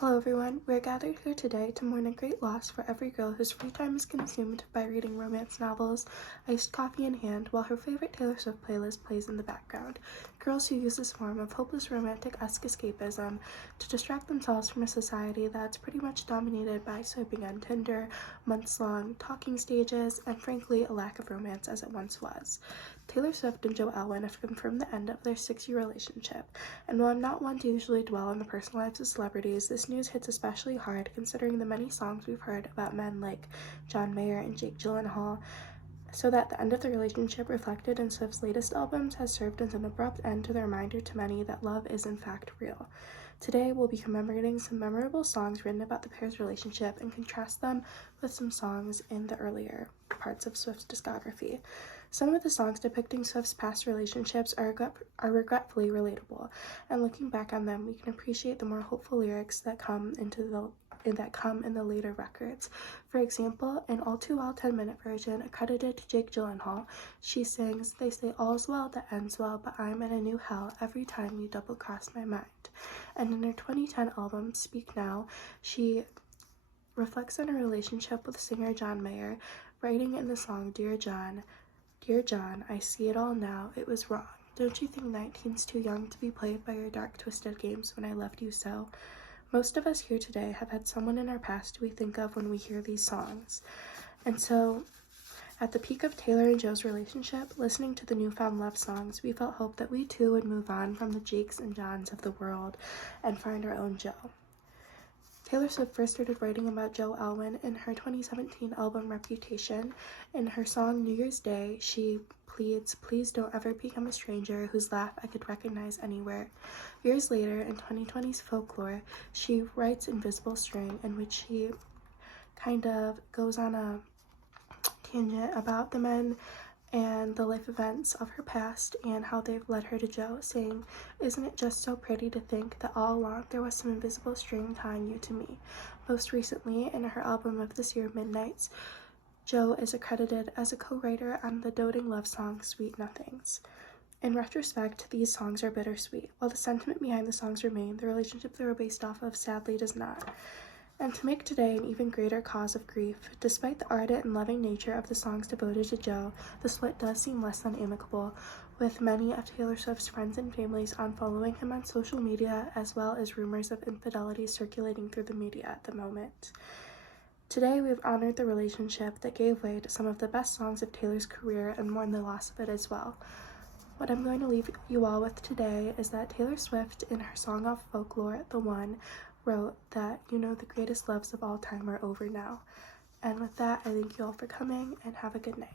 Hello everyone, we're gathered here today to mourn a great loss for every girl whose free time is consumed by reading romance novels, iced coffee in hand, while her favorite Taylor Swift playlist plays in the background. Girls who use this form of hopeless romantic-esque escapism to distract themselves from a society that's pretty much dominated by swiping on Tinder, months-long talking stages, and frankly a lack of romance as it once was. Taylor Swift and Joe Alwyn have confirmed the end of their 6-year relationship, and while I'm not one to usually dwell on the personal lives of celebrities, this news hits especially hard considering the many songs we've heard about men like John Mayer and Jake Gyllenhaal, so that the end of the relationship reflected in Swift's latest albums has served as an abrupt end to the reminder to many that love is in fact real. Today, we'll be commemorating some memorable songs written about the pair's relationship and contrast them with some songs in the earlier parts of Swift's discography. Some of the songs depicting Swift's past relationships are regretfully relatable, and looking back on them, we can appreciate the more hopeful lyrics that come in the later records. For example, in All Too Well 10-minute version accredited to Jake Gyllenhaal, she sings, "They say all's well that ends well, but I'm in a new hell every time you double-cross my mind." And in her 2010 album, Speak Now, she reflects on her relationship with singer John Mayer, writing in the song, Dear John, I see it all now, it was wrong. Don't you think 19's too young to be played by your dark, twisted games when I loved you so? Most of us here today have had someone in our past who we think of when we hear these songs. And so, at the peak of Taylor and Joe's relationship, listening to the newfound love songs, we felt hope that we too would move on from the Jakes and Johns of the world and find our own Joe. Taylor Swift first started writing about Joe Alwyn in her 2017 album Reputation. In her song New Year's Day, she pleads, "Please don't ever become a stranger whose laugh I could recognize anywhere." Years later, in 2020's Folklore, she writes Invisible String, in which she kind of goes on a tangent about the men and the life events of her past and how they've led her to Joe, saying, "Isn't it just so pretty to think that all along there was some invisible string tying you to me?" Most recently, in her album of this year, Midnights, Joe is accredited as a co-writer on the doting love song Sweet Nothings. In retrospect, these songs are bittersweet. While the sentiment behind the songs remain, the relationship they were based off of sadly does not. And to make today an even greater cause of grief, despite the ardent and loving nature of the songs devoted to Joe, the split does seem less than amicable, with many of Taylor Swift's friends and families unfollowing him on social media, as well as rumors of infidelity circulating through the media at the moment. Today, we've honored the relationship that gave way to some of the best songs of Taylor's career and mourned the loss of it as well. What I'm going to leave you all with today is that Taylor Swift, in her song off Folklore, The One, wrote that, the greatest loves of all time are over now. And with that, I thank you all for coming and have a good night.